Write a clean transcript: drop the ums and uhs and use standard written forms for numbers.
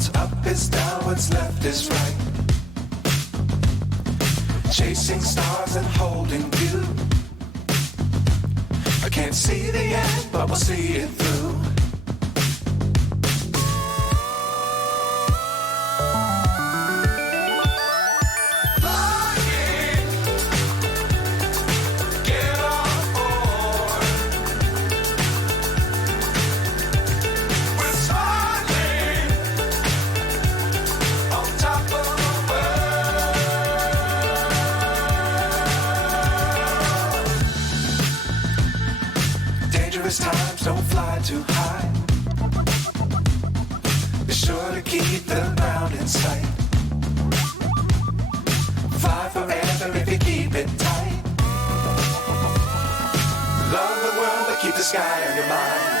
What's up is down, what's left is right. Chasing stars and holding you. I can't see the end, but we'll see it through. Times don't fly too high. Be sure to keep the ground in sight. Fly forever if you keep it tight. Love the world, but keep the sky on your mind.